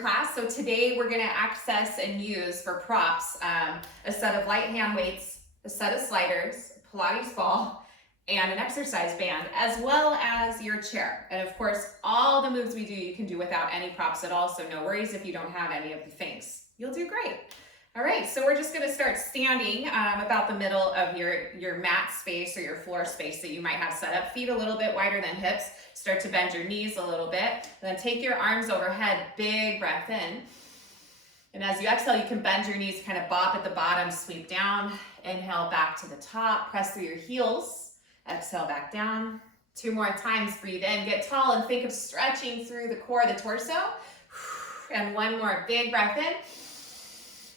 Class. So today we're going to access and use for props a set of light hand weights, a set of sliders, a Pilates ball, and an exercise band, as well as your chair. And of course, all the moves we do, you can do without any props at all. So no worries if you don't have any of the things. You'll do great. All right, so we're just going to start standing about the middle of your mat space or your floor space that you might have set up. Feet a little bit wider than hips. Start to bend your knees a little bit. Then take your arms overhead, big breath in. And as you exhale, you can bend your knees, kind of bop at the bottom, sweep down. Inhale back to the top, press through your heels. Exhale back down. 2 more times, breathe in, get tall and think of stretching through the core, the torso. And 1 more, big breath in.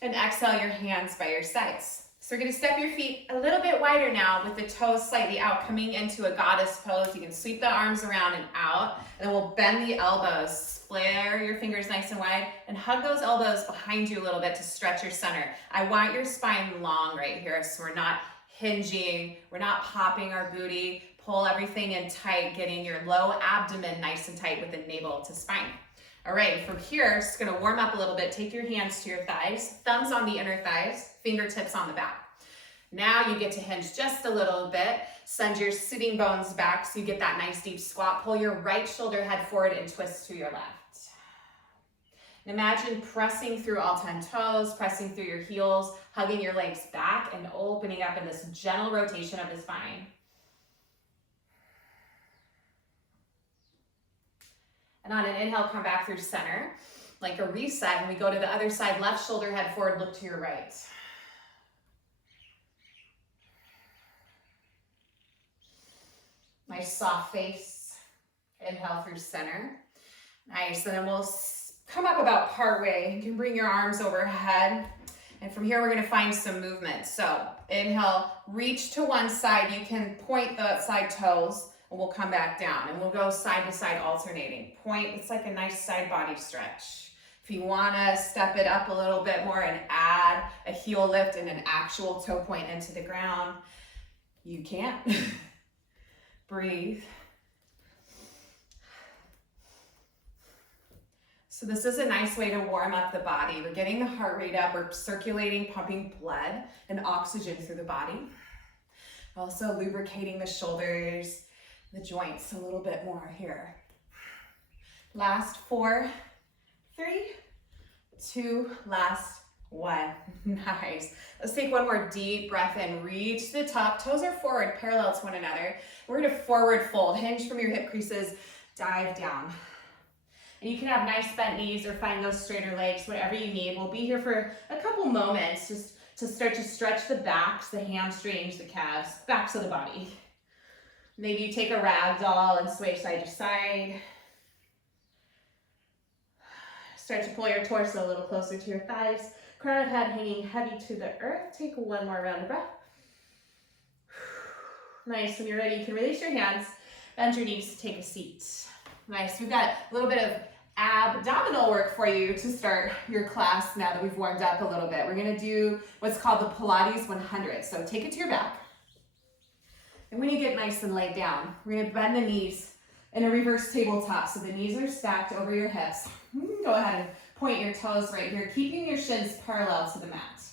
And exhale your hands by your sides. So we're going to step your feet a little bit wider now with the toes slightly out, coming into a goddess pose. You can sweep the arms around and out, and then we'll bend the elbows. Flare your fingers nice and wide and hug those elbows behind you a little bit to stretch your center. I want your spine long right here, so we're not hinging, we're not popping our booty. Pull everything in tight, getting your low abdomen nice and tight with the navel to spine. All right, from here, just gonna warm up a little bit. Take your hands to your thighs, thumbs on the inner thighs, fingertips on the back. Now you get to hinge just a little bit. Send your sitting bones back so you get that nice deep squat. Pull your right shoulder head forward and twist to your left. And imagine pressing through all 10 toes, pressing through your heels, hugging your legs back and opening up in this gentle rotation of the spine. And on an inhale, come back through center, like a reset, and we go to the other side, left shoulder head forward, look to your right. Nice soft face. Inhale through center. Nice, and then we'll come up about partway. You can bring your arms overhead. And from here, we're gonna find some movement. So inhale, reach to one side. You can point the side toes, and we'll come back down. And we'll go side to side alternating. Point, it's like a nice side body stretch. If you wanna step it up a little bit more and add a heel lift and an actual toe point into the ground, you can. Breathe. So this is a nice way to warm up the body. We're getting the heart rate up, we're circulating, pumping blood and oxygen through the body. Also lubricating the shoulders, the joints a little bit more here. Last 4, 3, 2, last 1. Nice. Let's take 1 more deep breath in. Reach to the top. Toes are forward, parallel to one another. We're going to forward fold. Hinge from your hip creases. Dive down. And you can have nice bent knees or find those straighter legs, whatever you need. We'll be here for a couple moments just to start to stretch the backs, the hamstrings, the calves, backs of the body. Maybe you take a rag doll and sway side to side. Start to pull your torso a little closer to your thighs. Crown of head hanging heavy to the earth. Take 1 more round of breath. Nice, when you're ready, you can release your hands, bend your knees, take a seat. Nice, we've got a little bit of abdominal work for you to start your class now that we've warmed up a little bit. We're gonna do what's called the Pilates 100. So take it to your back. And when you get nice and laid down, we're gonna bend the knees in a reverse tabletop. So the knees are stacked over your hips. Go ahead and point your toes right here, keeping your shins parallel to the mat.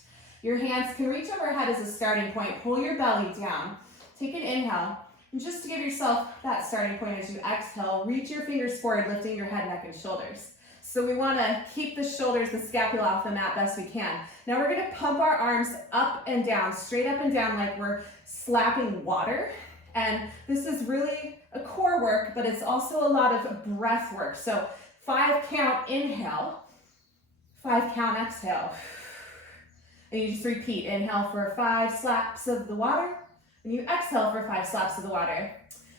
Your hands can reach overhead as a starting point. Pull your belly down. Take an inhale. And just to give yourself that starting point as you exhale, reach your fingers forward, lifting your head, neck, and shoulders. So we want to keep the shoulders, the scapula off the mat best we can. Now we're going to pump our arms up and down, straight up and down like we're slapping water. And this is really a core work, but it's also a lot of breath work. So 5 count inhale, 5 count exhale. And you just repeat. Inhale for 5 slaps of the water, and you exhale for 5 slaps of the water.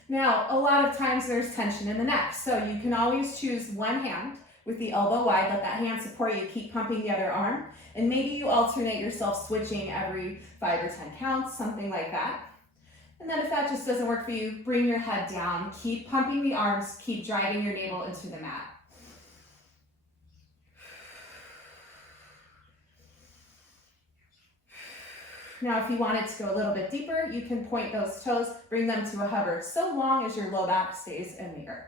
Now, a lot of times there's tension in the neck, so you can always choose one hand with the elbow wide, let that hand support you, keep pumping the other arm, and maybe you alternate yourself switching every 5 or 10 counts, something like that. And then if that just doesn't work for you, bring your head down, keep pumping the arms, keep driving your navel into the mat. Now, if you wanted to go a little bit deeper, you can point those toes, bring them to a hover, so long as your low back stays in the earth.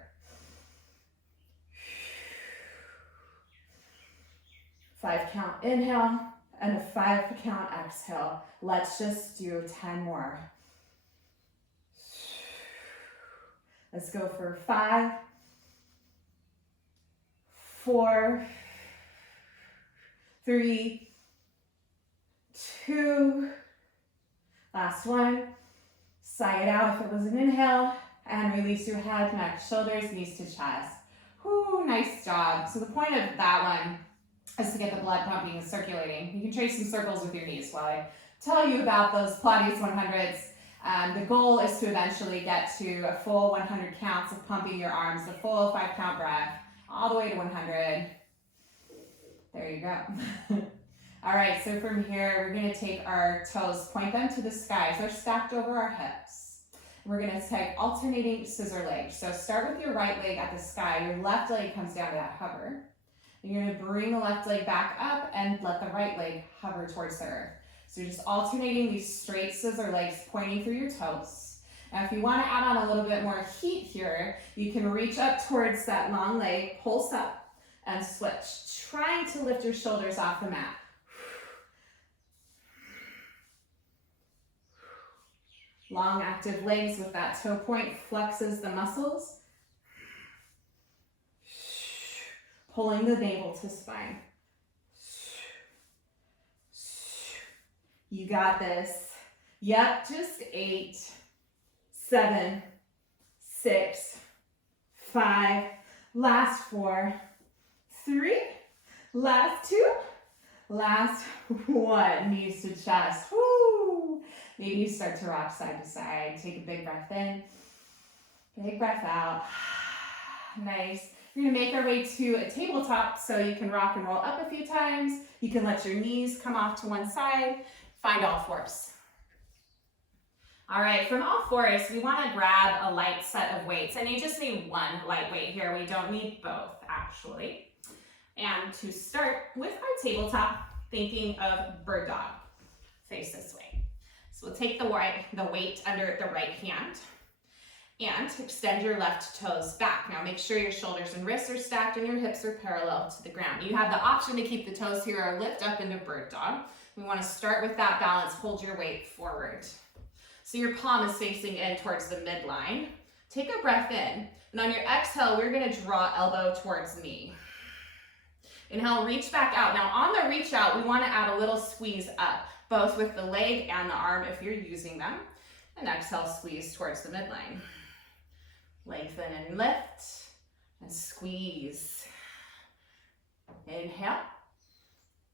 5 count inhale and a 5 count exhale. Let's just do 10 more. Let's go for 5, 4, 3, 2, last one. Sigh it out if it was an inhale, and release your head, neck, shoulders, knees to chest. Whoo, nice job. So the point of that one is to get the blood pumping and circulating. You can trace some circles with your knees while I tell you about those Pilates 100s. The goal is to eventually get to a full 100 counts of pumping your arms, a full 5 count breath, all the way to 100. There you go. All right, so from here, we're gonna take our toes, point them to the sky. So they're stacked over our hips. We're gonna take alternating scissor legs. So start with your right leg at the sky. Your left leg comes down to that hover. You're gonna bring the left leg back up and let the right leg hover towards the earth. So you're just alternating these straight scissor legs pointing through your toes. Now if you wanna add on a little bit more heat here, you can reach up towards that long leg, pulse up, and switch. Trying to lift your shoulders off the mat. Long active legs with that toe point flexes the muscles. Pulling the navel to spine. You got this. Yep, just 8, 7, 6, 5, last 4, 3, last 2, last 1. Knees to chest. Woo! Maybe you start to rock side to side. Take a big breath in, big breath out. Nice. We're gonna make our way to a tabletop so you can rock and roll up a few times. You can let your knees come off to one side. Find all fours. All right, from all fours, we wanna grab a light set of weights, and you just need one light weight here. We don't need both, actually. And to start with our tabletop, thinking of bird dog. Face this way. So we'll take the weight under the right hand and extend your left toes back. Now make sure your shoulders and wrists are stacked and your hips are parallel to the ground. You have the option to keep the toes here or lift up into bird dog. We want to start with that balance. Hold your weight forward. So your palm is facing in towards the midline. Take a breath in, and on your exhale, we're going to draw elbow towards knee. Inhale, reach back out. Now on the reach out, we want to add a little squeeze up, both with the leg and the arm if you're using them. And exhale, squeeze towards the midline. Lengthen and lift, and squeeze. Inhale,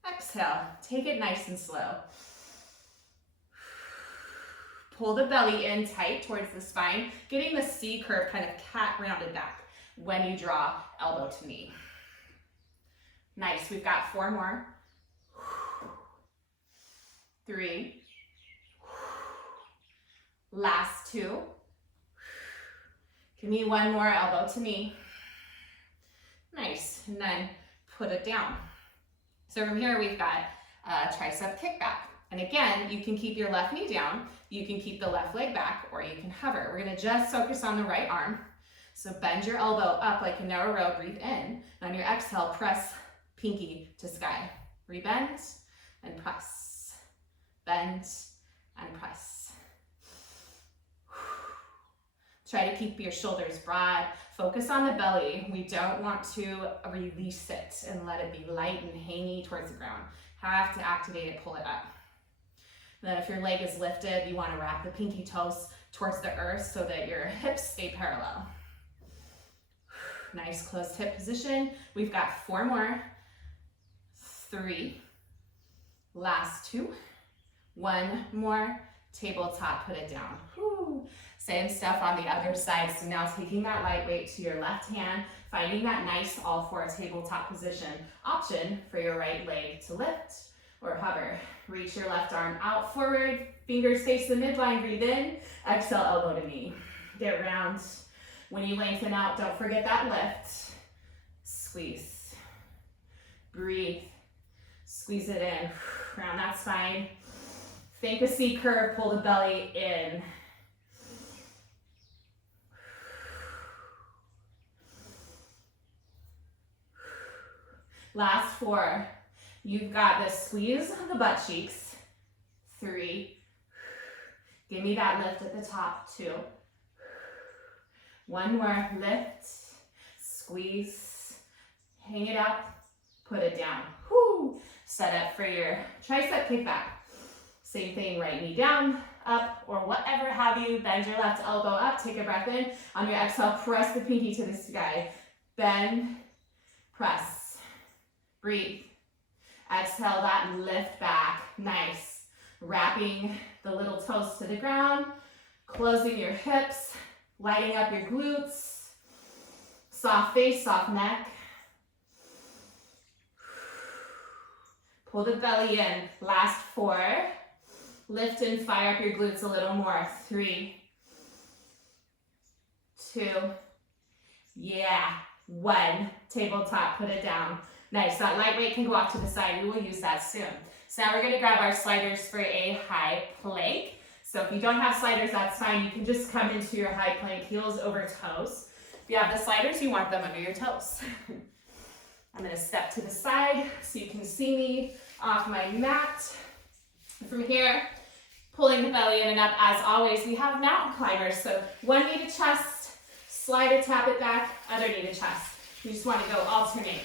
exhale. Take it nice and slow. Pull the belly in tight towards the spine, getting the C curve, kind of cat rounded back when you draw elbow to knee. Nice, we've got 4 more. 3. Last 2. Give me 1 more, elbow to knee. Nice, and then put it down. So from here, we've got a tricep kickback. And again, you can keep your left knee down, you can keep the left leg back, or you can hover. We're gonna just focus on the right arm. So bend your elbow up like a narrow row, breathe in. And on your exhale, press pinky to sky. Rebend and press. Bend and press. Try to keep your shoulders broad. Focus on the belly. We don't want to release it and let it be light and hangy towards the ground. Have to activate it, pull it up. And then if your leg is lifted, you want to wrap the pinky toes towards the earth so that your hips stay parallel. Nice closed hip position. We've got 4 more. 3. Last 2. 1 more. Tabletop, put it down. Whew. Same stuff on the other side. So now taking that light weight to your left hand, finding that nice all 4 tabletop position. Option for your right leg to lift or hover. Reach your left arm out forward, fingers face the midline, breathe in, exhale, elbow to knee. Get round. When you lengthen out, don't forget that lift. Squeeze. Breathe. Squeeze it in. Round that spine. Think a C curve, pull the belly in. Last 4. You've got this squeeze of the butt cheeks. 3. Give me that lift at the top. 2. 1 more, lift, squeeze, hang it out, put it down. Whoo! Set up for your tricep kickback. Same thing, right knee down, up, or whatever have you. Bend your left elbow up, take a breath in. On your exhale, press the pinky to the sky. Bend, press, breathe. Exhale that and lift back. Nice. Wrapping the little toes to the ground, closing your hips, lighting up your glutes. Soft face, soft neck. Pull the belly in. Last 4. Lift and fire up your glutes a little more. 3, 2, yeah, 1. Tabletop, put it down. Nice, that light weight can go off to the side. We will use that soon. So now we're gonna grab our sliders for a high plank. So if you don't have sliders, that's fine. You can just come into your high plank, heels over toes. If you have the sliders, you want them under your toes. I'm gonna step to the side so you can see me off my mat. From here, pulling the belly in and up. As always, we have mountain climbers. So 1 knee to chest, slide it, tap it back, other knee to chest. You just want to go alternate.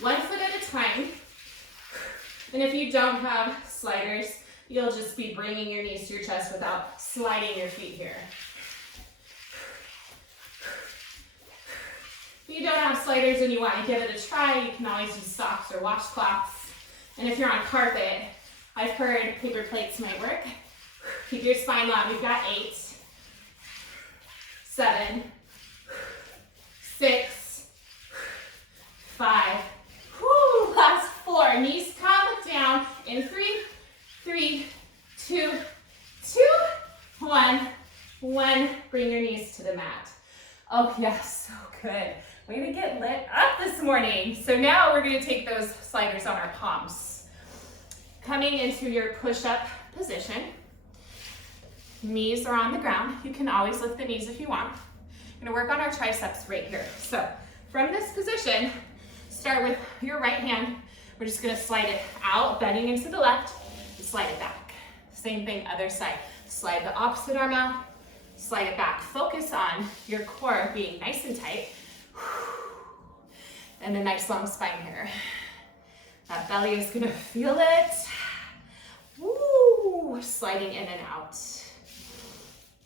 1 foot at a time. And if you don't have sliders, you'll just be bringing your knees to your chest without sliding your feet here. If you don't have sliders and you want to give it a try, you can always use socks or washcloths. And if you're on carpet, I've heard paper plates might work. Keep your spine long. We've got 8, 7, 6, 5. Whoo, last 4. Knees come down in 3, 3, 2, 2, 1, 1. Bring your knees to the mat. Oh yes, so good. Way to get lit up this morning. So now we're gonna take those sliders on our palms. Coming into your push-up position. Knees are on the ground. You can always lift the knees if you want. We're gonna work on our triceps right here. So from this position, start with your right hand. We're just gonna slide it out, bending into the left, and slide it back. Same thing, other side. Slide the opposite arm out, slide it back. Focus on your core being nice and tight. And a nice long spine here. That belly is gonna feel it. Woo! Sliding in and out.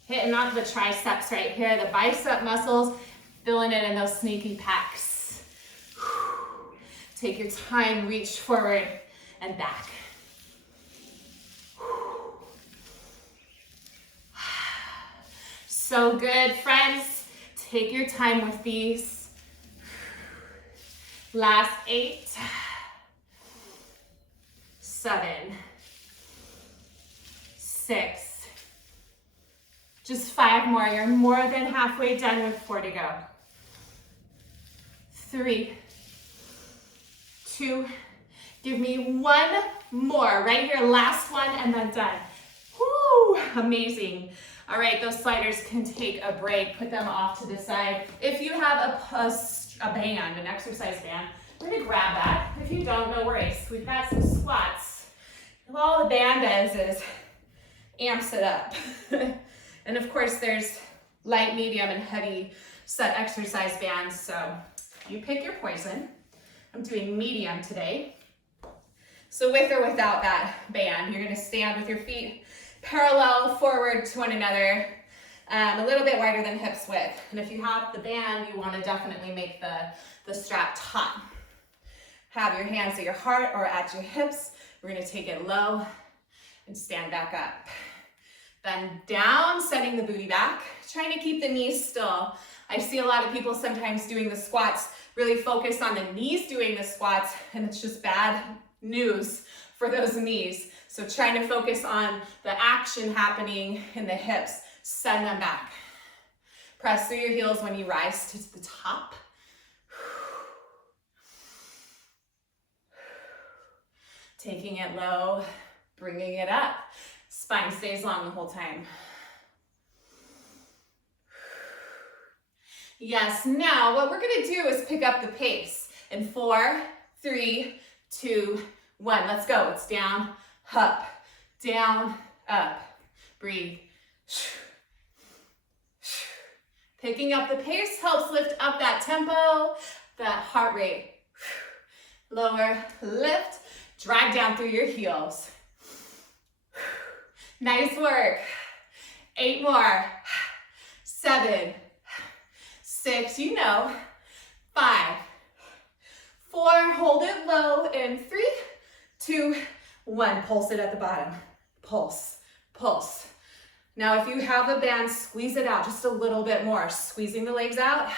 Hitting onto the triceps right here, the bicep muscles, filling it in those sneaky pecs. Take your time, reach forward and back. So good, friends. Take your time with these. Last 8, 7, 6, just 5 more. You're more than halfway done with 4 to go. 3, 2, give me 1 more. Right here, last one, and then done. Woo, amazing. All right, those sliders can take a break. Put them off to the side. If you have a band, an exercise band, we're gonna grab that. If you don't, no worries. We've got some squats. All the band does is amps it up. And of course, there's light, medium, and heavy set exercise bands. So you pick your poison. I'm doing medium today. So with or without that band, you're gonna stand with your feet parallel forward to one another, a little bit wider than hips width. And if you have the band, you want to definitely make the strap taut. Have your hands at your heart or at your hips. We're going to take it low and stand back up. Bend down, sending the booty back, trying to keep the knees still. I see a lot of people sometimes doing the squats, really focus on the knees doing the squats, and it's just bad news for those knees. So trying to focus on the action happening in the hips, send them back. Press through your heels when you rise to the top. Taking it low, bringing it up. Spine stays long the whole time. Yes, now what we're gonna do is pick up the pace in 4, 3, 2, 1. Let's go. It's down, up, down, up. Breathe. Picking up the pace helps lift up that tempo, that heart rate. Lower, lift, drag down through your heels. Nice work. 8 more. 7, 6, you know. 5, 4, hold it low in 3, 2, 1. Pulse it at the bottom. Pulse, pulse. Now if you have a band, squeeze it out just a little bit more. Squeezing the legs out,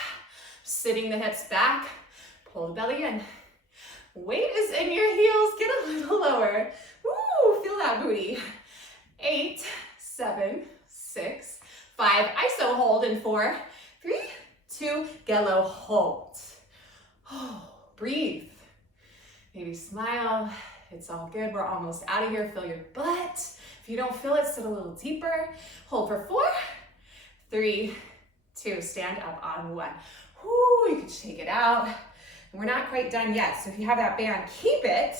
sitting the hips back, pull the belly in. Weight is in your heels, get a little lower. Woo, feel that booty. 8, 7, 6, 5, ISO hold in 4, 3, 2, get low, hold. Oh, breathe. Maybe smile. It's all good. We're almost out of here. Feel your butt. If you don't feel it, sit a little deeper. Hold for 4, 3, 2, stand up on 1. Whoo, you can shake it out. And we're not quite done yet. So if you have that band, keep it.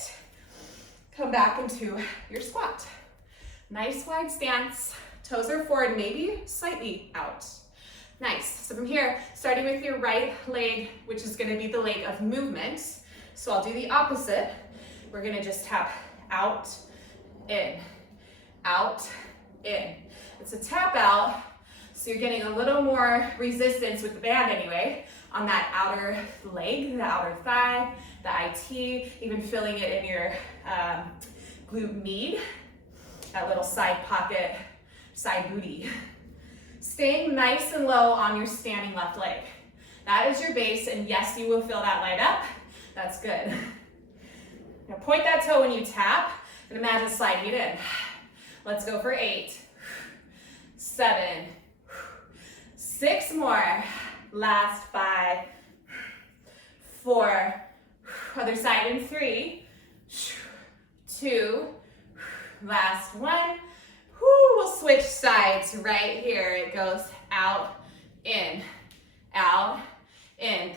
Come back into your squat. Nice wide stance. Toes are forward, maybe slightly out. Nice. So from here, starting with your right leg, which is going to be the leg of movement. So I'll do the opposite. We're going to just tap out, in, out, in. It's a tap out, so you're getting a little more resistance with the band anyway, on that outer leg, the outer thigh, the IT, even feeling it in your glute med, that little side pocket, side booty. Staying nice and low on your standing left leg. That is your base, and yes, you will feel that light up. That's good. Now point that toe when you tap, and imagine sliding it in. Let's go for 8, 7, 6 more. Last 5, 4, other side in 3, 2, last 1. We'll switch sides right here. It goes out, in,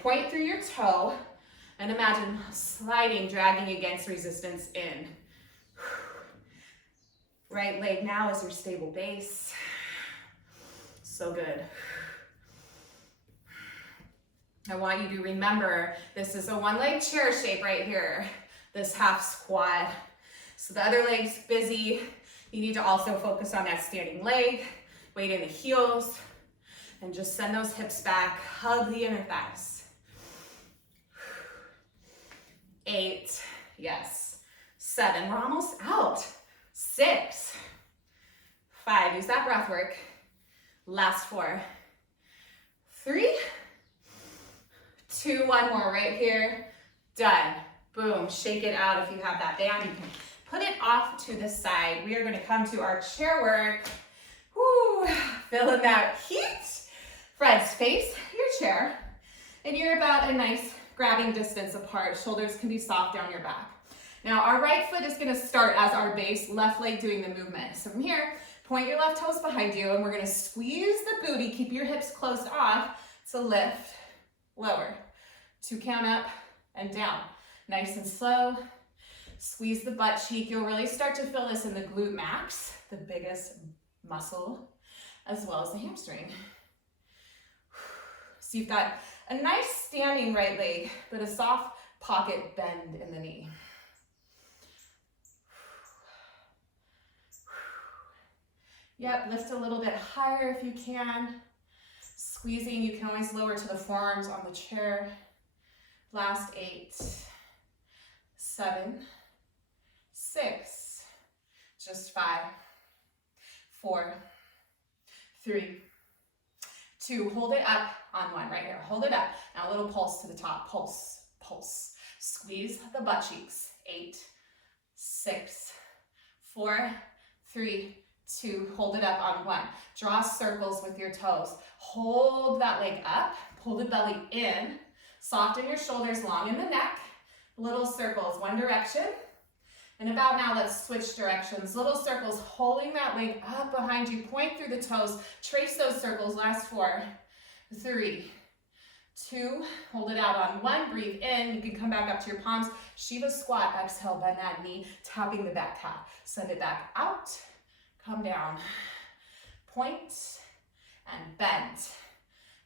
point through your toe, and imagine sliding, dragging against resistance in. Right leg now is your stable base. So good. I want you to remember, this is a one-leg chair shape right here, this half squat. So the other leg's busy. You need to also focus on that standing leg, weight in the heels, and just send those hips back, hug the inner thighs. 8, yes. 7, we're almost out. 6, 5, use that breath work. Last 4, 3, 2, 1 more right here. Done. Boom, shake it out if you have that band. You can put it off to the side. We are gonna come to our chair work. Woo, feeling that heat. Friends, face your chair, and you're about a nice grabbing distance apart. Shoulders can be soft down your back. Now our right foot is gonna start as our base, left leg doing the movement. So from here, point your left toes behind you, and we're gonna squeeze the booty, keep your hips closed off to lift, lower, 2 count up and down. Nice and slow. Squeeze the butt cheek. You'll really start to feel this in the glute max, the biggest muscle, as well as the hamstring. So you've got a nice standing right leg, but a soft pocket bend in the knee. Yep, lift a little bit higher if you can. Squeezing, you can always lower to the forearms on the chair. Last 8, 7, 6, just 5, 4, 3, 2, hold it up on 1 right here. Hold it up. Now a little pulse to the top. Pulse, pulse. Squeeze the butt cheeks. 8, 6, 4, 3, 2, hold it up on 1. Draw circles with your toes. Hold that leg up. Pull the belly in. Soften your shoulders, long in the neck. Little circles, one direction. And about now, let's switch directions. Little circles, holding that leg up behind you. Point through the toes. Trace those circles. Last 4, 3, 2, hold it out on 1, breathe in, you can come back up to your palms, Shiva squat, exhale, bend that knee, tapping the back calf, send it back out, come down, point, and bend,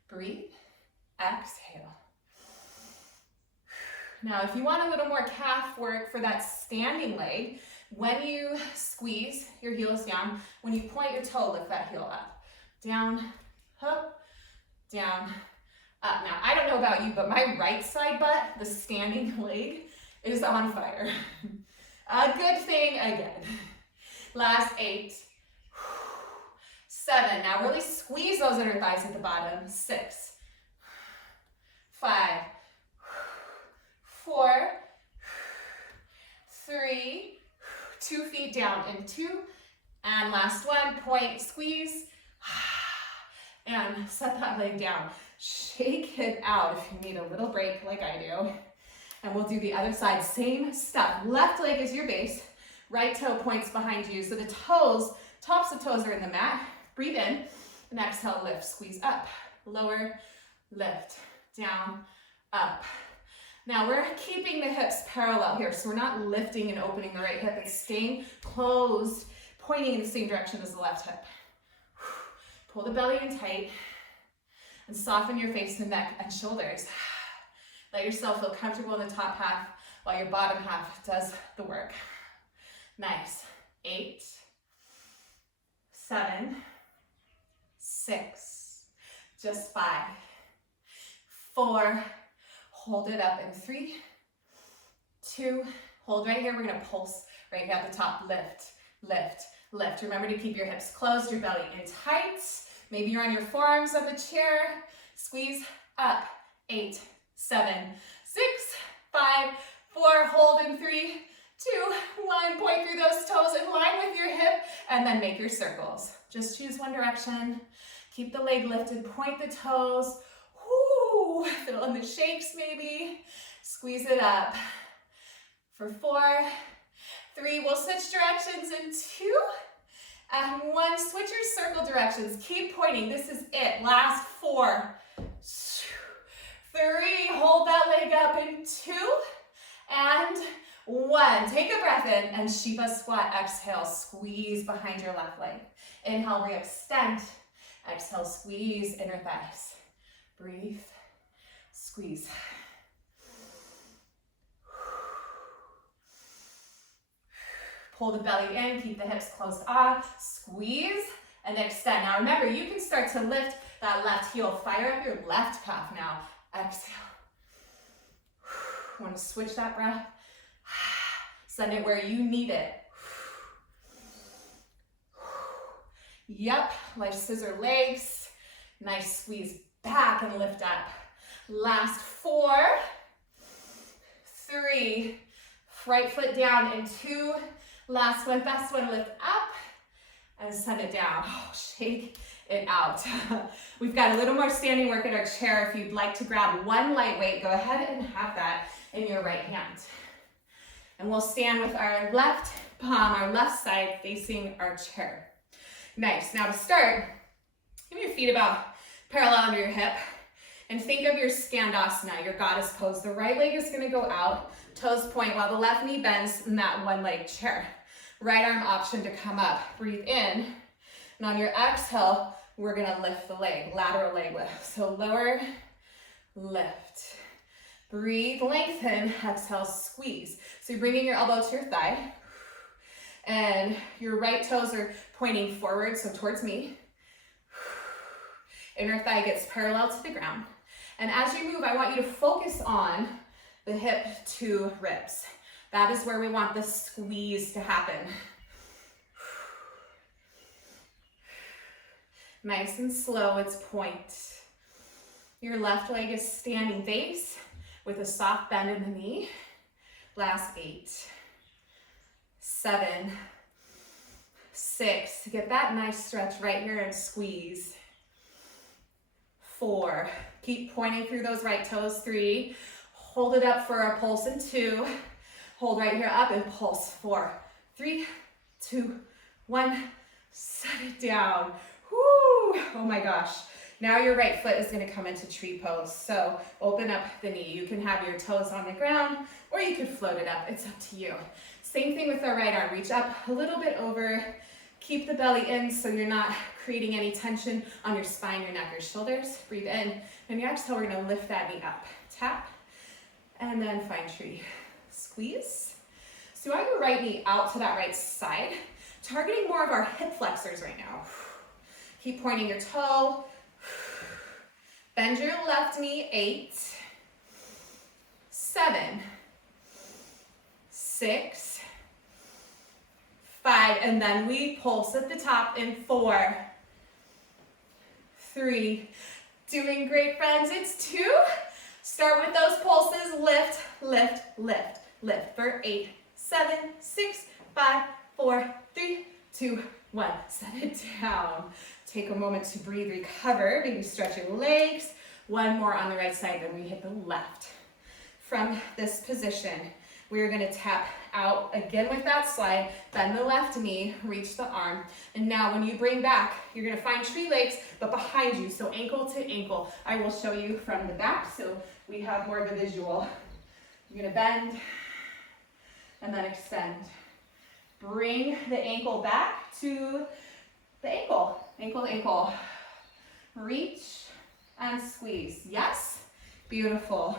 breathe, exhale. Now, if you want a little more calf work for that standing leg, when you squeeze your heels down, when you point your toe, lift that heel up, down, up, down, up. Now, I don't know about you, but my right side butt, the standing leg, is on fire. A good thing again. Last 8, 7. Now really squeeze those inner thighs at the bottom. 6, 5, 4, 3, 2 feet down in 2, and last 1, point, squeeze, and set that leg down. Shake it out if you need a little break like I do. And we'll do the other side, same stuff. Left leg is your base, right toe points behind you. So the toes, tops of toes are in the mat. Breathe in, and exhale, lift, squeeze up, lower, lift, down, up. Now we're keeping the hips parallel here, so we're not lifting and opening the right hip. It's staying closed, pointing in the same direction as the left hip. Pull the belly in tight, and soften your face and neck and shoulders. Let yourself feel comfortable in the top half while your bottom half does the work. Nice. 8, 7, 6, just 5, 4, hold it up in 3, 2, hold right here. We're gonna pulse right here at the top. Lift, lift, lift. Remember to keep your hips closed, your belly in tight. Maybe you're on your forearms of the chair. Squeeze up. 8, 7, 6, 5, 4, hold in 3, 2, 1. Point through those toes in line with your hip, and then make your circles. Just choose one direction. Keep the leg lifted, point the toes. Whoo, fill in the shakes maybe. Squeeze it up. For 4, 3, we'll switch directions in 2, and 1. Switch your circle directions. Keep pointing. This is it. Last 4, 3, hold that leg up in 2, and 1. Take a breath in and Shiva squat. Exhale, squeeze behind your left leg. Inhale, re-extend. Exhale, squeeze inner thighs. Breathe, squeeze. Pull the belly in, keep the hips closed off, squeeze, and extend. Now remember, you can start to lift that left heel. Fire up your left calf now. Exhale. Want to switch that breath? Send it where you need it. Yep, like scissor legs. Nice squeeze back and lift up. Last 4, 3, right foot down in 2. Last one, best one, lift up and send it down. Oh, shake it out. We've got a little more standing work in our chair. If you'd like to grab one lightweight, go ahead and have that in your right hand. And we'll stand with our left palm, our left side facing our chair. Nice. Now to start, give your feet about parallel under your hip and think of your Skandasana, your goddess pose. The right leg is going to go out, toes point while the left knee bends in that one leg chair. Right arm option to come up. Breathe in. And on your exhale, we're going to lift the leg, lateral leg lift. So lower, lift. Breathe, lengthen, exhale, squeeze. So you're bringing your elbow to your thigh. And your right toes are pointing forward, so towards me. Inner thigh gets parallel to the ground. And as you move, I want you to focus on the hip to ribs. That is where we want the squeeze to happen. Nice and slow, it's point. Your left leg is standing base with a soft bend in the knee. Last 8, 7, 6. Get that nice stretch right here and squeeze. 4. Keep pointing through those right toes. 3. Hold it up for a pulse in 2. Hold right here up and pulse. 4, 3, 2, 1. Set it down. Woo! Oh my gosh. Now your right foot is going to come into tree pose. So open up the knee. You can have your toes on the ground or you could float it up. It's up to you. Same thing with our right arm. Reach up a little bit over. Keep the belly in so you're not creating any tension on your spine, your neck, your shoulders. Breathe in. And your exhale, we're going to lift that knee up. Tap. And then find tree. Squeeze. So draw your right knee out to that right side, targeting more of our hip flexors right now. Keep pointing your toe. Bend your left knee, 8, 7, 6, 5, and then we pulse at the top in 4, 3, doing great, friends. It's 2. Start with those pulses. Lift, lift, lift, lift for 8, 7, 6, 5, 4, 3, 2, 1. Set it down. Take a moment to breathe, recover. Maybe stretch your legs. One more on the right side, then we hit the left. From this position, we're going to tap out again with that slide, bend the left knee, reach the arm. And now when you bring back, you're going to find tree legs, but behind you, so ankle to ankle. I will show you from the back, so we have more of a visual. You're going to bend and then extend. Bring the ankle back to the ankle, ankle to ankle. Reach and squeeze. Yes? Beautiful.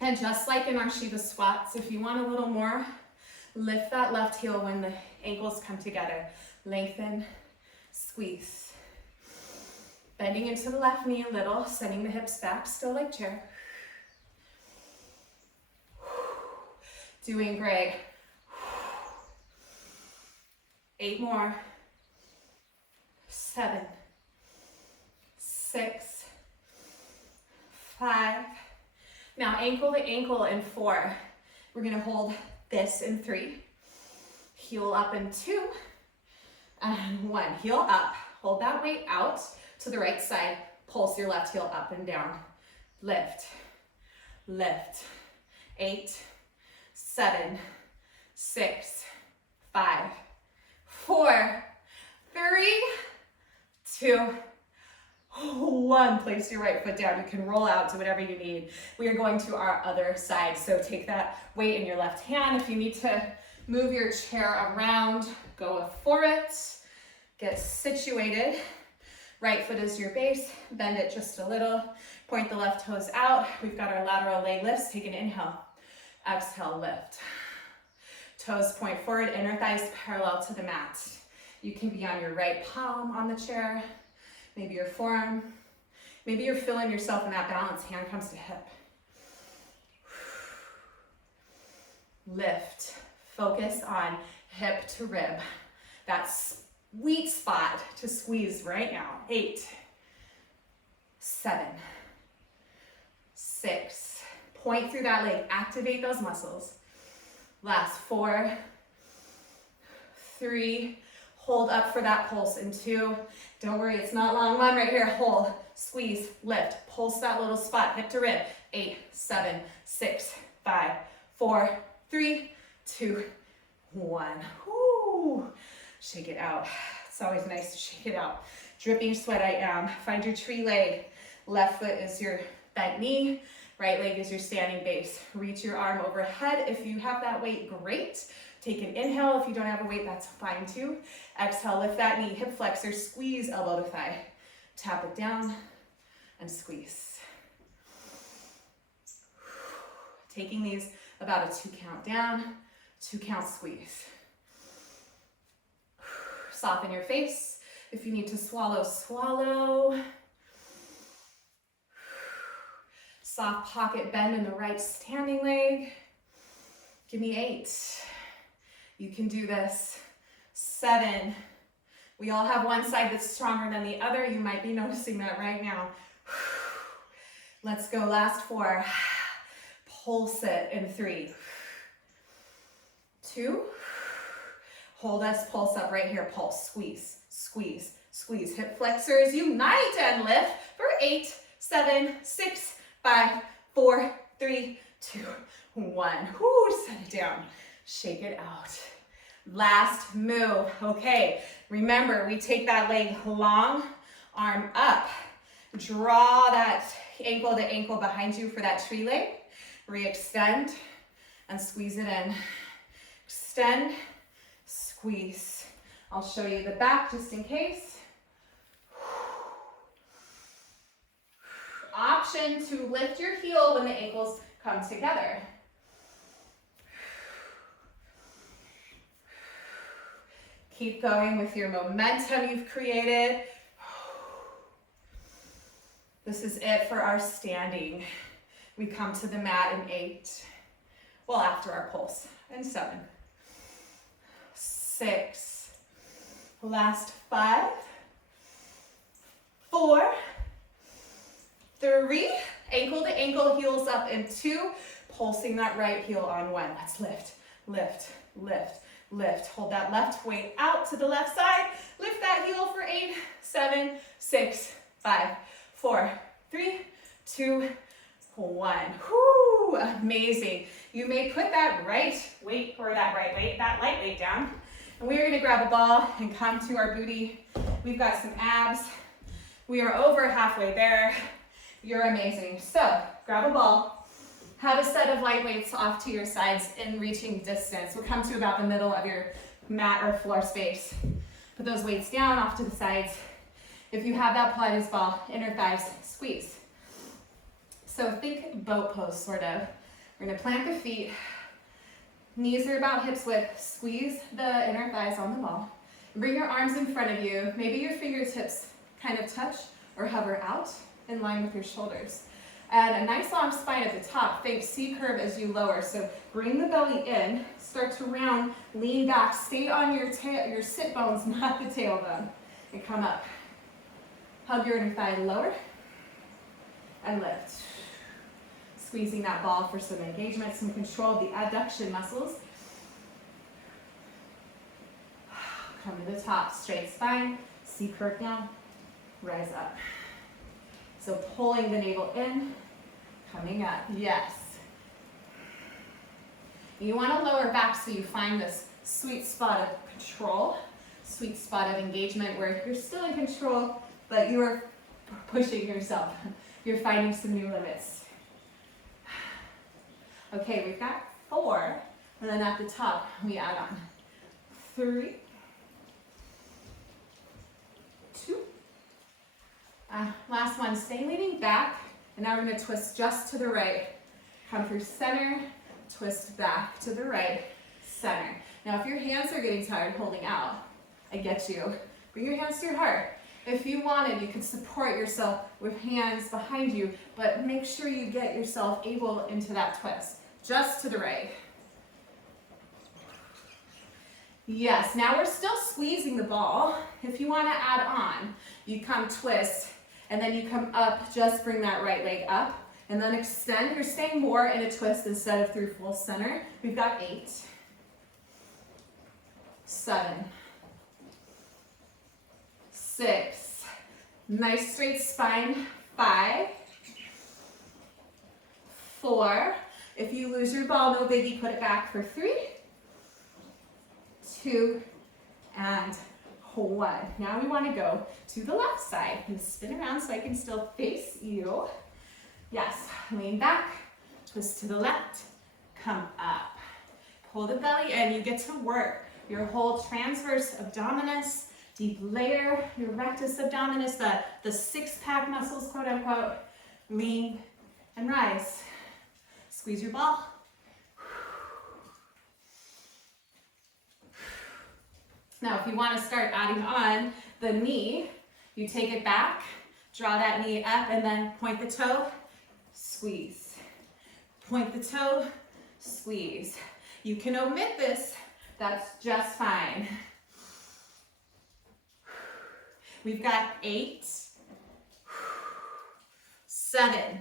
And just like in our Shiva squats, if you want a little more, lift that left heel when the ankles come together. Lengthen, squeeze. Bending into the left knee a little, sending the hips back, still like chair. Doing great. 8 more. 7, 6, 5. Now ankle to ankle in 4. We're going to hold this in 3. Heel up in 2. And 1. Heel up. Hold that weight out to the right side. Pulse your left heel up and down. Lift. Lift. 8, 7, 6, 5, 4, 3, 2, 1. Place your right foot down. You can roll out to whatever you need. We are going to our other side. So take that weight in your left hand. If you need to move your chair around, go for it. Get situated. Right foot is your base. Bend it just a little. Point the left toes out. We've got our lateral leg lifts. Take an inhale. Exhale, lift. Toes point forward, inner thighs parallel to the mat. You can be on your right palm on the chair, maybe your forearm. Maybe you're feeling yourself in that balance, hand comes to hip. Lift, focus on hip to rib. That sweet spot to squeeze right now. 8, 7, 6, point through that leg, activate those muscles. Last 4, 3, hold up for that pulse in 2. Don't worry, it's not long one right here. Hold, squeeze, lift, pulse that little spot, hip to rib. 8, 7, 6, 5, 4, 3, 2, 1. Woo. Shake it out. It's always nice to shake it out. Dripping sweat I am. Find your tree leg. Left foot is your bent knee. Right leg is your standing base. Reach your arm overhead. If you have that weight, great. Take an inhale. If you don't have a weight, that's fine too. Exhale, lift that knee, hip flexor, squeeze elbow to thigh. Tap it down and squeeze. Taking these about a 2 count down, 2 count squeeze. Soften your face. If you need to swallow, swallow. Soft pocket bend in the right standing leg. Give me 8. You can do this. 7. We all have one side that's stronger than the other. You might be noticing that right now. Let's go. Last 4. Pulse it in 3, 2. Hold us, pulse up right here. Pulse, squeeze, squeeze, squeeze. Hip flexors unite and lift for 8, 7, 6, 5, 4, 3, 2, 1. Whoo, set it down. Shake it out. Last move. Okay, remember we take that leg long Arm up. Draw that ankle to ankle behind you for that tree leg. Re-extend and squeeze it in. Extend, squeeze. I'll show you the back just in case. Option to lift your heel when the ankles come together. Keep going with your momentum you've created. This is it for our standing. We come to the mat in 8. Well, after our pulse. And 7. 6. Last 5. 4. 3. Ankle to ankle, heels up in 2. Pulsing that right heel on 1. Let's lift, lift, lift, lift. Hold that left weight out to the left side. Lift that heel for 8, 7, 6, 5, 4, 3, 2, 1. Whoo, amazing. You may put that right weight or that light weight down. And we're gonna grab a ball and come to our booty. We've got some abs. We are over halfway there. You're amazing. So grab a ball. Have a set of light weights off to your sides in reaching distance. We'll come to about the middle of your mat or floor space. Put those weights down off to the sides. If you have that Pilates ball, inner thighs, squeeze. So think boat pose, sort of. We're gonna plant the feet. Knees are about hips width. Squeeze the inner thighs on the ball. Bring your arms in front of you. Maybe your fingertips kind of touch or hover out in line with your shoulders. And a nice long spine at the top. Think C curve as you lower. So bring the belly in, start to round, lean back. Stay on your tail, your sit bones, not the tailbone. And come up. Hug your inner thigh, lower, and lift. Squeezing that ball for some engagement, some control of the adduction muscles. Come to the top, straight spine, C curve down, rise up. So pulling the navel in, coming up, yes. You want to lower back so you find this sweet spot of control, sweet spot of engagement where you're still in control, but you are pushing yourself. You're finding some new limits. Okay, we've got 4, and then at the top, we add on 3, 2, last one, stay leaning back, and now we're gonna twist just to the right. Come through center, twist back to the right, center. Now, if your hands are getting tired holding out, I get you. Bring your hands to your heart. If you wanted, you could support yourself with hands behind you, but make sure you get yourself able into that twist. Just to the right. Yes, now we're still squeezing the ball. If you want to add on, you come twist, and then you come up, just bring that right leg up, and then extend. You're staying more in a twist instead of through full center. We've got 8, 7, 6, nice straight spine, 5, 4, if you lose your ball, no biggie, put it back for 3, 2, and 1. Now we want to go to the left side and spin around so I can still face you. Yes, lean back, twist to the left, come up. Pull the belly in, you get to work your whole transverse abdominis, deep layer, your rectus abdominis, the 6-pack muscles, quote unquote. Lean and rise. Squeeze your ball. Now, if you want to start adding on the knee, you take it back, draw that knee up, and then point the toe, squeeze. Point the toe, squeeze. You can omit this, that's just fine. We've got 8, 7,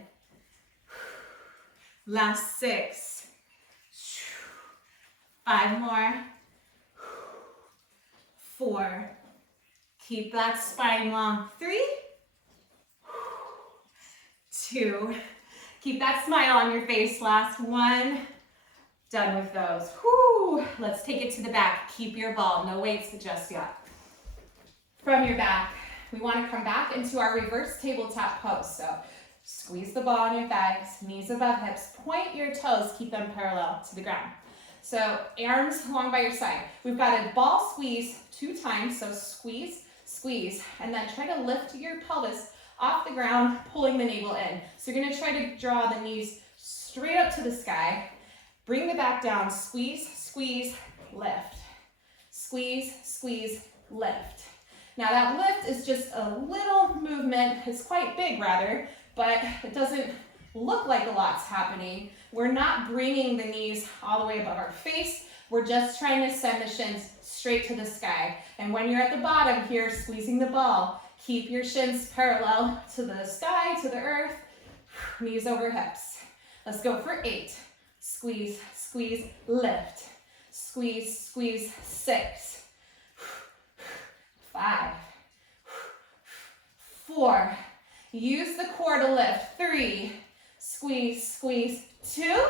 last 6, 5 more, 4, keep that spine long, 3, 2, keep that smile on your face, last 1, done with those. Whew. Let's take it to the back, keep your ball, no weights just yet. From your back, we want to come back into our reverse tabletop pose. So squeeze the ball on your thighs, knees above hips, point your toes, keep them parallel to the ground. So arms along by your side. We've got a ball squeeze 2 times, so squeeze, squeeze, and then try to lift your pelvis off the ground, pulling the navel in. So you're gonna try to draw the knees straight up to the sky, bring the back down, squeeze, squeeze, lift. Squeeze, squeeze, lift. Now that lift is just a little movement. It's quite big rather, but it doesn't look like a lot's happening. We're not bringing the knees all the way above our face. We're just trying to send the shins straight to the sky. And when you're at the bottom here, squeezing the ball, keep your shins parallel to the sky, to the earth, knees over hips. Let's go for 8. Squeeze, squeeze, lift. Squeeze, squeeze, 6. 5. 4. Use the core to lift. 3. Squeeze, squeeze, 2.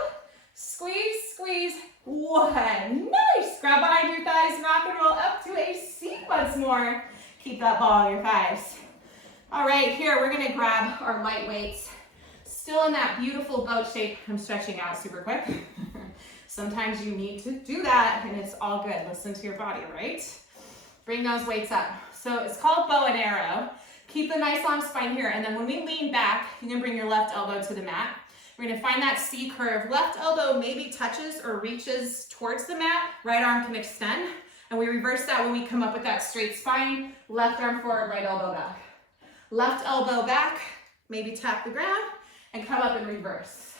Squeeze, squeeze, 1. Nice. Grab behind your thighs, rock and roll up to a seat once more. Keep that ball on your thighs. All right, here we're gonna grab our light weights. Still in that beautiful boat shape. I'm stretching out super quick. Sometimes you need to do that and it's all good. Listen to your body, right? Bring those weights up. So it's called bow and arrow. Keep a nice long spine here, and then when we lean back, you can bring your left elbow to the mat. We're gonna find that C curve. Left elbow maybe touches or reaches towards the mat. Right arm can extend. And we reverse that when we come up with that straight spine. Left arm forward, right elbow back. Left elbow back, maybe tap the ground, and come up and reverse.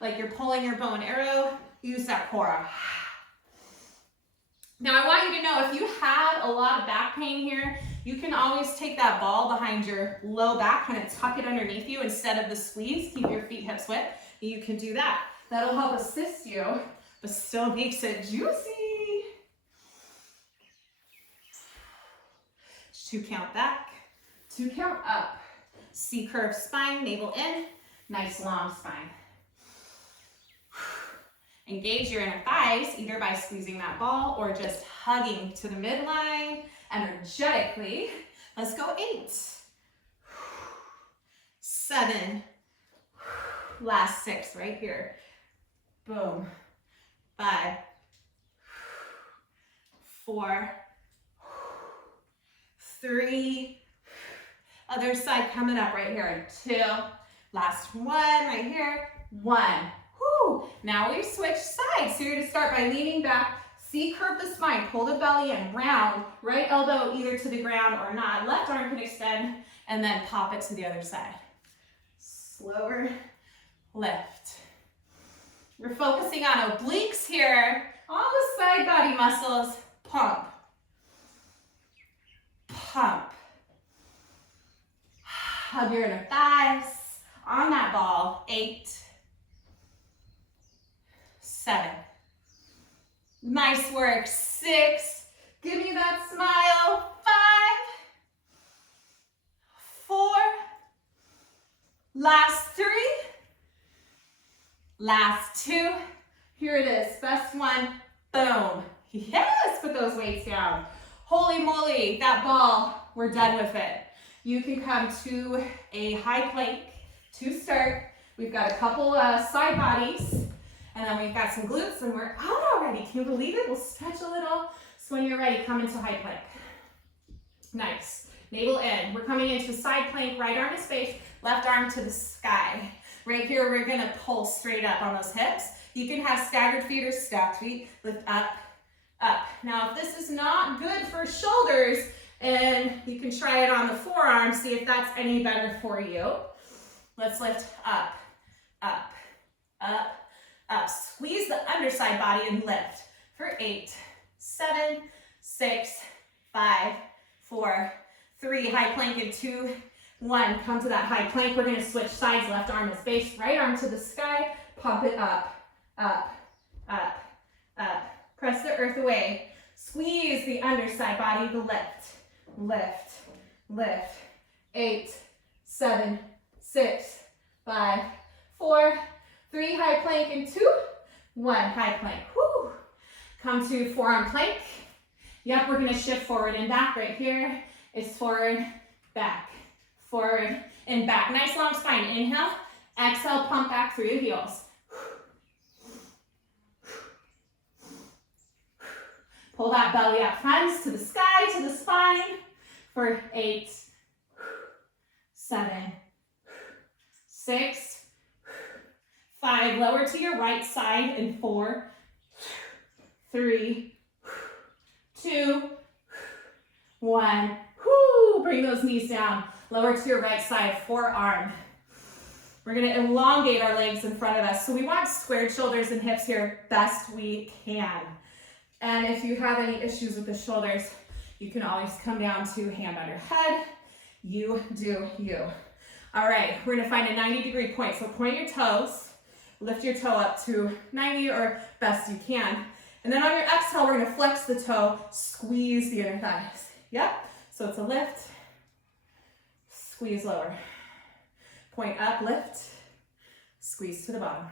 Like you're pulling your bow and arrow, use that core. Now I want you to know if you have a lot of back pain here, you can always take that ball behind your low back, kind of tuck it underneath you instead of the squeeze. Keep your feet hips width. You can do that. That'll help assist you, but still makes it juicy. 2 count back, 2 count up. C curve spine, navel in, nice long spine. Engage your inner thighs, either by squeezing that ball or just hugging to the midline energetically. Let's go 8, 7, last 6 right here. Boom. 5, 4, 3, other side coming up right here. 2, last 1 right here. 1. Whew. Now we switch sides. So you're going to start by leaning back, C curve the spine, pull the belly in, round, right elbow either to the ground or not. Left arm can extend, and then pop it to the other side. Slower, lift. We're focusing on obliques here, all the side body muscles. Pump, pump. Hug your inner thighs on that ball. 8, 7. Nice work. 6. Give me that smile. 5, 4. Last 3. Last 2. Here it is. Best one. Boom. Yes, put those weights down. Holy moly, that ball, we're done with it. You can come to a high plank to start. We've got a couple side bodies, and then we've got some glutes, and we're out already. Can you believe it? We'll stretch a little. So when you're ready, come into high plank. Nice. Navel in. We're coming into side plank, right arm to space, left arm to the sky. Right here, we're gonna pull straight up on those hips. You can have staggered feet or stacked feet. Lift up, up. Now, if this is not good for shoulders, and you can try it on the forearm, see if that's any better for you. Let's lift up, up, up, up. Squeeze the underside body and lift for 8, 7, 6, 5, 4, 3. High plank in 2, 1. Come to that high plank. We're gonna switch sides. Left arm to space, right arm to the sky. Pump it up, up, up, up. Press the earth away. Squeeze the underside body, the lift. Lift, lift. 8, 7, 6, 5, 4, 3. High plank in 2, 1. High plank. Woo. Come to forearm plank. Yep, we're gonna shift forward and back right here. It's forward back, forward, and back. Nice long spine. Inhale, exhale, pump back through the heels. Pull that belly up, friends, to the sky, to the spine for 8, 7, 6, 5. Lower to your right side in 4, 3, 2, 1. Whoo, bring those knees down. Lower to your right side, forearm. We're gonna elongate our legs in front of us. So we want squared shoulders and hips here best we can. And if you have any issues with the shoulders, you can always come down to hand on your head. You do you. All right, we're gonna find a 90-degree point. So point your toes, lift your toe up to 90 or best you can. And then on your exhale, we're gonna flex the toe, squeeze the inner thighs. Yep, so it's a lift, squeeze lower. Point up, lift, squeeze to the bottom.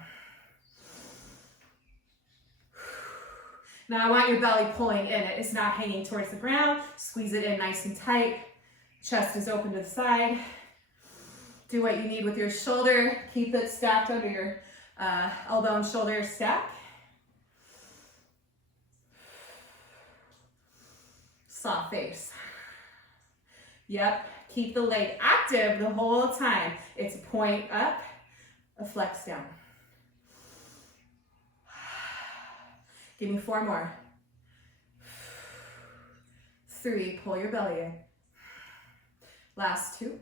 Now I want your belly pulling in. It is not hanging towards the ground. Squeeze it in nice and tight. Chest is open to the side. Do what you need with your shoulder. Keep it stacked under your elbow and shoulder stack. Soft face. Yep, keep the leg active the whole time. It's a point up, a flex down. Give me 4 more. 3, pull your belly in. Last 2.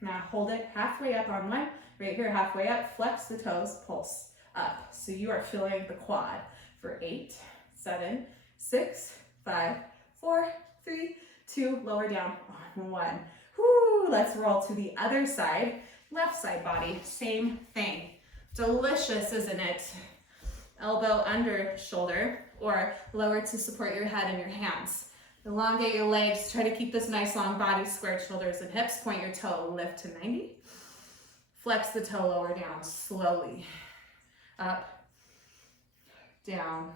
Now hold it halfway up on 1. Right here, halfway up, flex the toes, pulse up. So you are feeling the quad for 8, 7, 6, 5, 4, 3, 2, lower down on 1. Whoo, let's roll to the other side. Left side body, same thing. Delicious, isn't it? Elbow under shoulder or lower to support your head and your hands. Elongate your legs. Try to keep this nice long body, squared shoulders and hips. Point your toe, lift to 90. Flex the toe, lower down slowly. Up, down.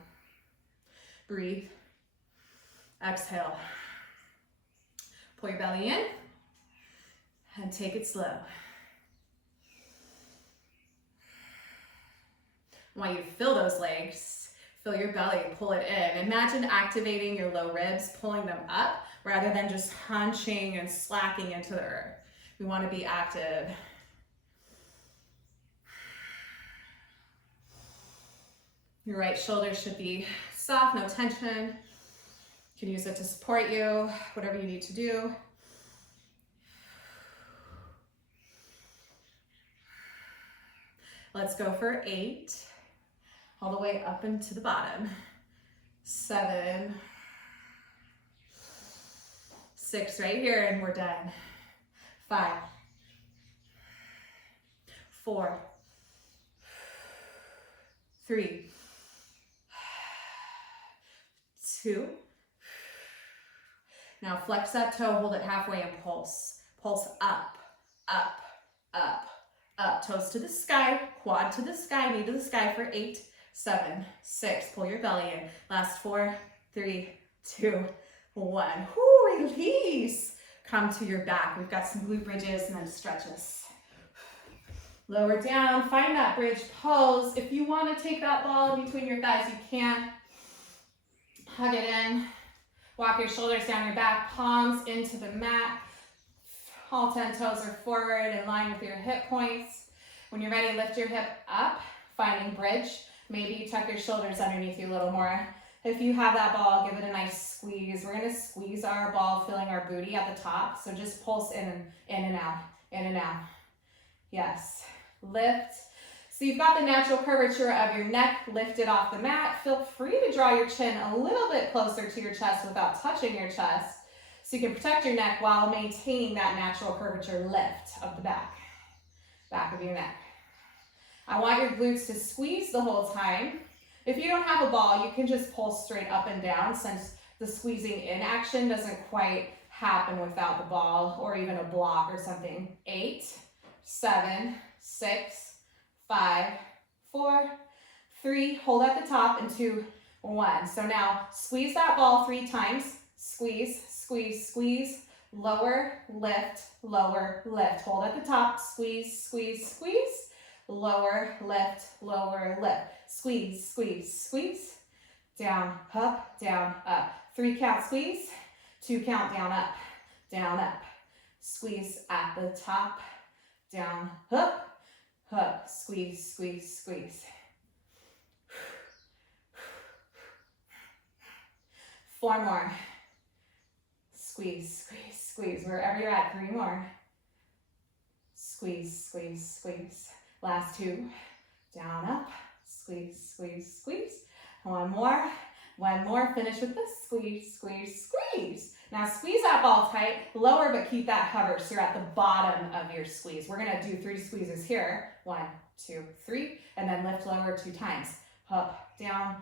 Breathe. Exhale. Pull your belly in and take it slow. I want you to feel those legs, feel your belly, pull it in. Imagine activating your low ribs, pulling them up, rather than just hunching and slacking into the earth. We want to be active. Your right shoulder should be soft, no tension. You can use it to support you, whatever you need to do. Let's go for 8. All the way up into the bottom. 7, 6 right here, and we're done. 5, 4, 3, 2. Now flex that toe, hold it halfway and pulse. Pulse up, up, up, up. Toes to the sky, quad to the sky, knee to the sky for 8, 7, 6. Pull your belly in. Last 4, 3, 2, 1. Whoo, release. Come to your back. We've got some glute bridges and then stretches. Lower down, find that bridge pose. If you want to take that ball in between your thighs, you can. Hug it in. Walk your shoulders down your back, palms into the mat. All 10 toes are forward in line with your hip points. When you're ready, lift your hip up, finding bridge. Maybe you tuck your shoulders underneath you a little more. If you have that ball, give it a nice squeeze. We're gonna squeeze our ball, feeling our booty at the top. So just pulse in and out, in and out. Yes, lift. So you've got the natural curvature of your neck lifted off the mat. Feel free to draw your chin a little bit closer to your chest without touching your chest, so you can protect your neck while maintaining that natural curvature lift of the back of your neck. I want your glutes to squeeze the whole time. If you don't have a ball, you can just pull straight up and down, since the squeezing in action doesn't quite happen without the ball or even a block or something. 8, 7, 6, 5, 4, 3, hold at the top, and 2, 1. So now squeeze that ball 3 times. Squeeze, squeeze, squeeze. Lower, lift, lower, lift. Hold at the top, squeeze, squeeze, squeeze. Lower, lift, squeeze, squeeze, squeeze. Down, up, 3 count squeeze, 2 count down, up. Squeeze at the top, down, up, squeeze, squeeze, squeeze. 4 more. Squeeze, squeeze, squeeze. Wherever you're at, 3 more. Squeeze, squeeze, squeeze. Last 2. Down, up. Squeeze, squeeze, squeeze. 1 more. 1 more. Finish with this. Squeeze, squeeze, squeeze. Now squeeze that ball tight. Lower, but keep that hover so you're at the bottom of your squeeze. We're going to do 3 squeezes here. 1, 2, 3. And then lift lower 2 times. Up, down,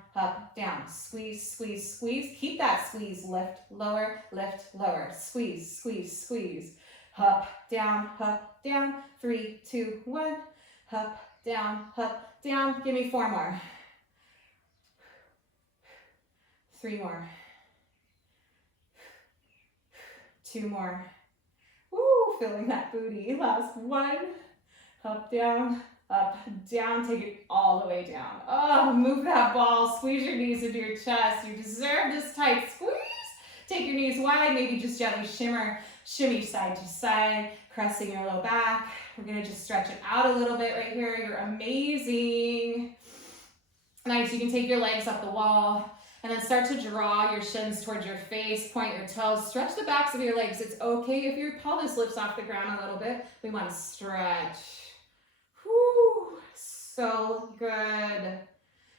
squeeze, squeeze, squeeze. Keep that squeeze, lift, lower, squeeze, squeeze, squeeze. Up, down, 3, 2, 1. Up, down. Give me 4 more. 3 more. 2 more. Woo, feeling that booty. Last 1. Up, down. Take it all the way down. Oh, move that ball, squeeze your knees into your chest. You deserve this tight squeeze. Take your knees wide, maybe just gently shimmy side to side, caressing your low back. We're gonna just stretch it out a little bit right here. You're amazing. Nice, you can take your legs up the wall and then start to draw your shins towards your face, point your toes, stretch the backs of your legs. It's okay if your pelvis lifts off the ground a little bit. We wanna stretch. Whew, so good.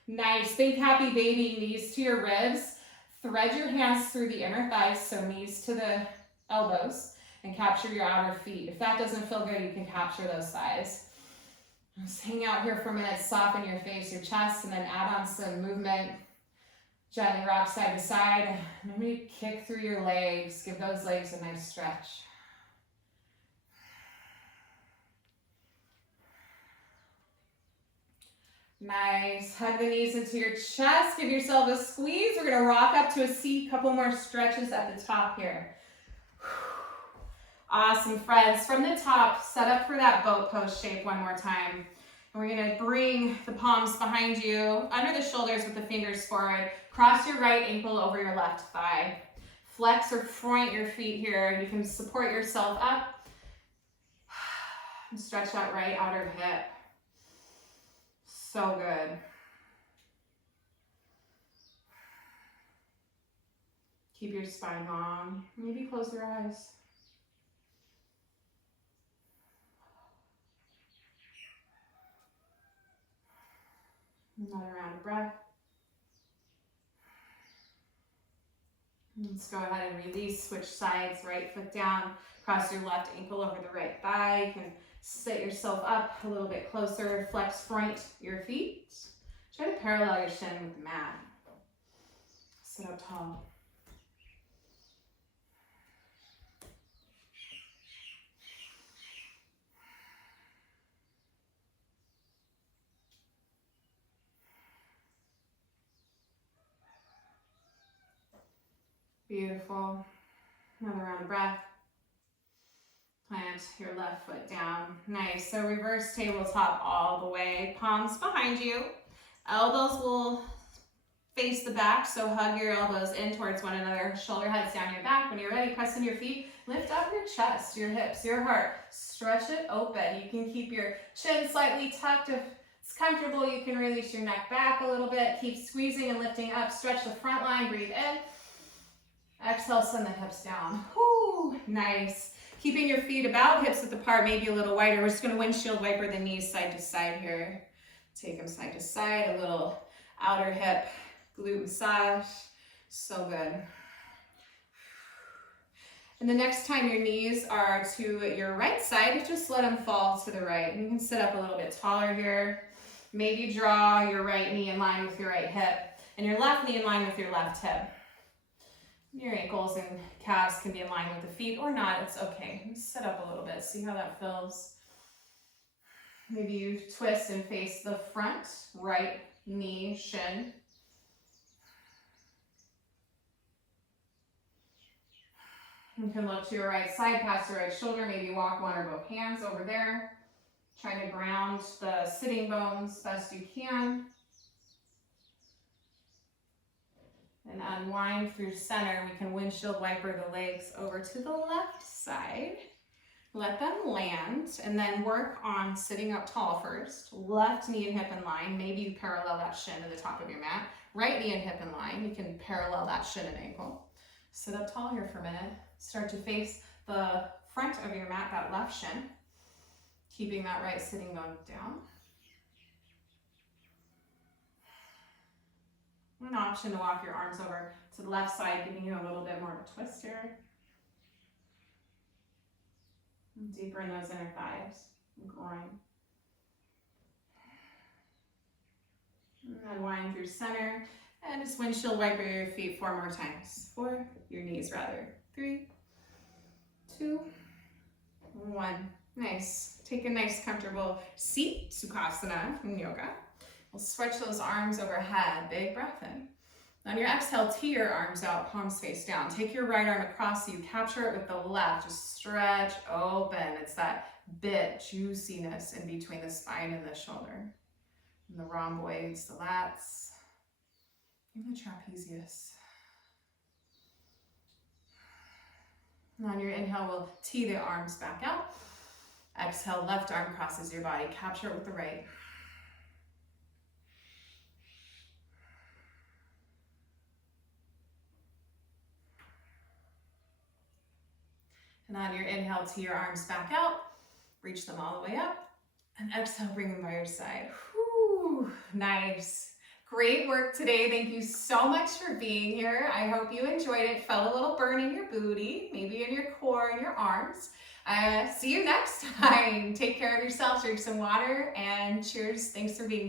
Nice, big happy baby, knees to your ribs. Thread your hands through the inner thighs, so knees to the elbows, and capture your outer feet. If that doesn't feel good, you can capture those thighs. Just hang out here for a minute, soften your face, your chest, and then add on some movement. Gently rock side to side. Maybe kick through your legs. Give those legs a nice stretch. Nice. Hug the knees into your chest. Give yourself a squeeze. We're going to rock up to a seat. Couple more stretches at the top here. Awesome, friends. From the top, set up for that boat pose shape one more time. And we're going to bring the palms behind you, under the shoulders with the fingers forward. Cross your right ankle over your left thigh. Flex or point your feet here. You can support yourself up. And stretch that right outer hip. So good. Keep your spine long. Maybe close your eyes. Another round of breath. Let's go ahead and release. Switch sides. Right foot down. Cross your left ankle over the right thigh. You can sit yourself up a little bit closer. Flex point your feet. Try to parallel your shin with the mat. Sit up tall. Beautiful. Another round of breath. Plant your left foot down. Nice. So reverse tabletop all the way. Palms behind you. Elbows will face the back, so hug your elbows in towards one another. Shoulder heads down your back. When you're ready, press in your feet. Lift up your chest, your hips, your heart. Stretch it open. You can keep your chin slightly tucked. If it's comfortable, you can release your neck back a little bit. Keep squeezing and lifting up. Stretch the front line. Breathe in. Exhale, send the hips down. Whoo, nice. Keeping your feet about hips width apart, maybe a little wider. We're just going to windshield wiper the knees side to side here. Take them side to side, a little outer hip glute massage. So good. And the next time your knees are to your right side, just let them fall to the right. You can sit up a little bit taller here. Maybe draw your right knee in line with your right hip and your left knee in line with your left hip. Your ankles and calves can be in line with the feet or not, it's okay. Sit up a little bit, see how that feels. Maybe you twist and face the front, right knee, shin. You can look to your right side, past your right shoulder, maybe walk one or both hands over there. Trying to ground the sitting bones best you can. And unwind through center. We can windshield wiper the legs over to the left side. Let them land, and then work on sitting up tall first. Left knee and hip in line. Maybe you parallel that shin to the top of your mat. Right knee and hip in line. You can parallel that shin and ankle. Sit up tall here for a minute. Start to face the front of your mat, that left shin. Keeping that right sitting bone down. An option to walk your arms over to the left side, giving you a little bit more of a twist here. Deeper in those inner thighs and groin. And unwind through center. And just windshield wiper your feet 4 more times. 4, your knees rather. 3, 2, 1. Nice. Take a nice comfortable seat, Sukhasana from yoga. We'll stretch those arms overhead. Big breath in. On your exhale, tee your arms out, palms face down. Take your right arm across so you capture it with the left. Just stretch open. It's that bit juiciness in between the spine and the shoulder. And the rhomboids, the lats, even the trapezius. And on your inhale, we'll tee the arms back out. Exhale, left arm crosses your body. Capture it with the right. And on your inhale, tee your arms back out. Reach them all the way up. And exhale, bring them by your side. Whew, nice. Great work today. Thank you so much for being here. I hope you enjoyed it. Felt a little burn in your booty, maybe in your core and your arms. See you next time. Take care of yourself, drink some water, and cheers. Thanks for being here.